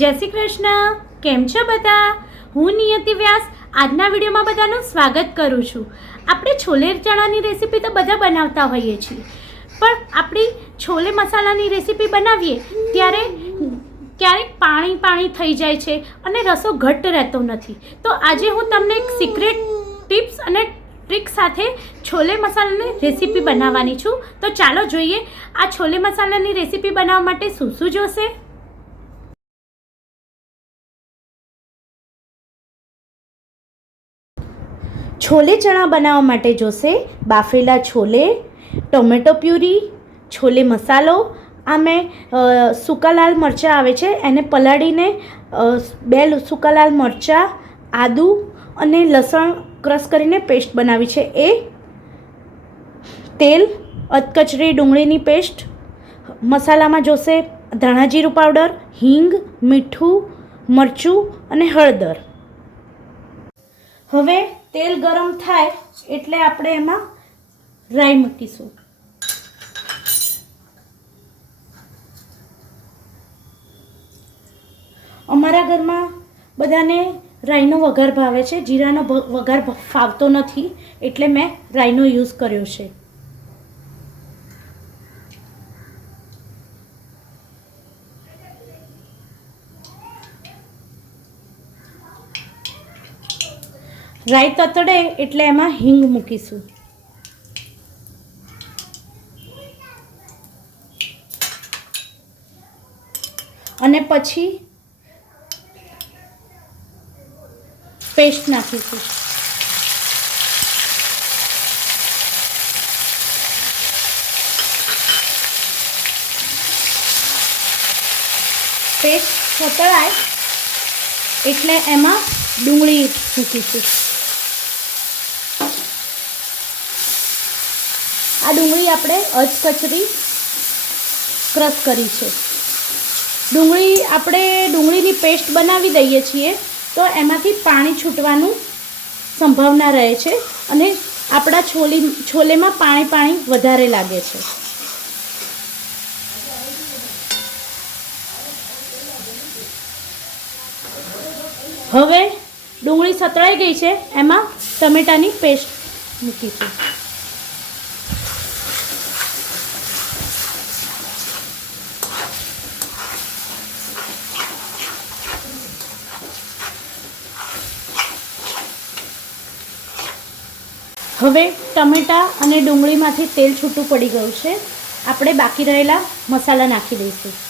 જય શ્રી કૃષ્ણ. કેમ છો બધા? હું નિયતિ વ્યાસ આજના વિડીયોમાં બધાનું સ્વાગત કરું છું. આપણે છોલે ચણાની રેસીપી તો બધા બનાવતા હોઈએ છીએ, પણ આપણી છોલે મસાલાની રેસીપી બનાવીએ ત્યારે ક્યારેક પાણી થઈ જાય છે અને રસો ઘટ્ટ રહેતો નથી. તો આજે હું તમને એક સિક્રેટ ટિપ્સ અને ટ્રીક સાથે છોલે મસાલાની રેસીપી બનાવવાની છું. તો ચાલો જોઈએ આ છોલે મસાલાની રેસીપી બનાવવા માટે શું શું જોશે. છોલે ચણા બનાવવા માટે જોશે બાફેલા છોલે, ટોમેટો પ્યુરી, છોલે મસાલો. આ મેં સૂકા લાલ મરચાં આવે છે એને પલાળીને બે સૂકા લાલ મરચાં, આદુ અને લસણ ક્રશ કરીને પેસ્ટ બનાવી છે એ, તેલ, અધકચરી ડુંગળીની પેસ્ટ. મસાલામાં જોશે ધાણા જીરું પાવડર, હિંગ, મીઠું, મરચું અને હળદર. હવે તેલ ગરમ થાય એટલે આપણે એમાં રાઈ મૂકીશું. અમારા ઘરમાં બધાને રાઈનો વઘાર ભાવે છે, જીરાનો વઘાર ફાવતો નથી એટલે મેં રાઈનો યુઝ કર્યો છે. રાઈ તતડે એટલે એમાં હિંગ મૂકીશું. અને પછી પેસ્ટ નાખીશું. પેસ્ટ સતળાય એટલે એમાં ડુંગળી મૂકીશું. આ ડુંગળી આપણે અધકચરી ક્રશ કરી છે. ડુંગળીની પેસ્ટ બનાવી દઈએ છીએ તો એમાંથી પાણી છૂટવાનું સંભાવના રહે છે અને આપણા છોલેમાં પાણી વધારે લાગે છે. હવે ડુંગળી સતળાઈ ગઈ છે, એમાં ટમેટાની પેસ્ટ મૂકીશું. હવે ટમેટાં અને ડુંગળીમાંથી તેલ છૂટું પડી ગયું છે. આપણે બાકી રહેલા મસાલા નાખી દઈશું.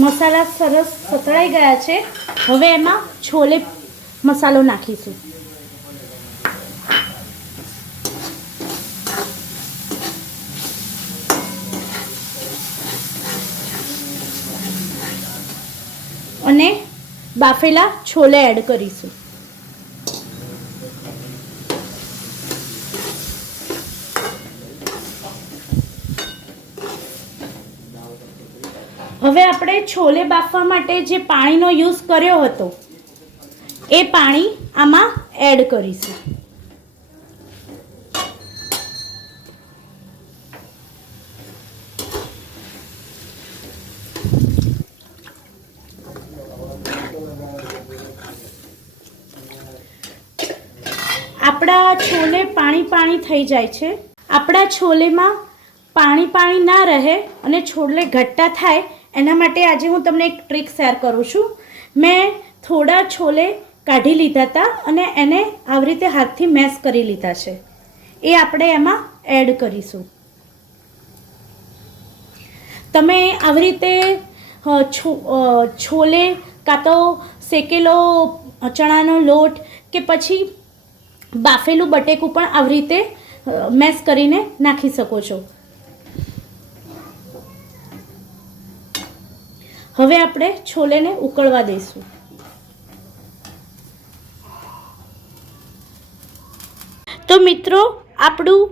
મસાલા સરસ સતળાઈ ગયા છે. હવે એમાં છોલે મસાલો નાખીશું. અને બાફેલા છોલે એડ કરીશું. હવે આપણે છોલે બાફવા માટે જે પાણીનો યુઝ કર્યો હતો એ પાણી આમાં એડ કરીશું. આપણા છોલે પાણી થઈ જાય છે. આપણા છોલેમાં પાણી ના રહે અને છોલે ઘટ્ટા થાય એના માટે આજે હું તમને એક ટ્રીક શેર કરું છું. મેં થોડા છોલે કાઢી લીધા હતા અને એને આવી રીતે હાથથી મેશ કરી લીધા છે. એ આપણે એમાં એડ કરીશું. તમે આવી રીતે છોલે કાં તો શેકેલો ચણાનો લોટ કે પછી બાફેલું બટેકું પણ આવી રીતે મેશ કરીને નાખી શકો છો. હવે આપણે છોલેને ઉકળવા દઈશું. તો મિત્રો, આપણું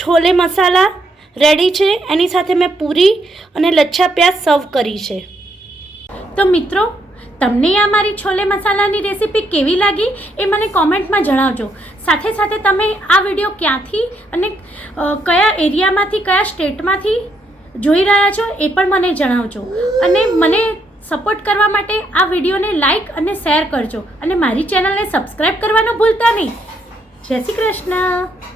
છોલે મસાલા રેડી છે. એની સાથે મેં પૂરી અને લચ્છા પ્યાજ સર્વ કરી છે. તો મિત્રો, તમને આ મારી છોલે મસાલાની રેસીપી કેવી લાગી એ મને કોમેન્ટમાં જણાવજો. સાથે સાથે તમે આ વિડીયો ક્યાંથી અને કયા એરિયામાંથી, કયા સ્ટેટમાંથી જોઈ રહ્યા છો એ પણ મને જણાવજો. અને મને સપોર્ટ કરવા માટે આ વિડીયોને લાઈક અને શેર કરજો. અને મારી ચેનલને સબસ્ક્રાઈબ કરવાનું ભૂલતા નહીં. જય શ્રી કૃષ્ણ.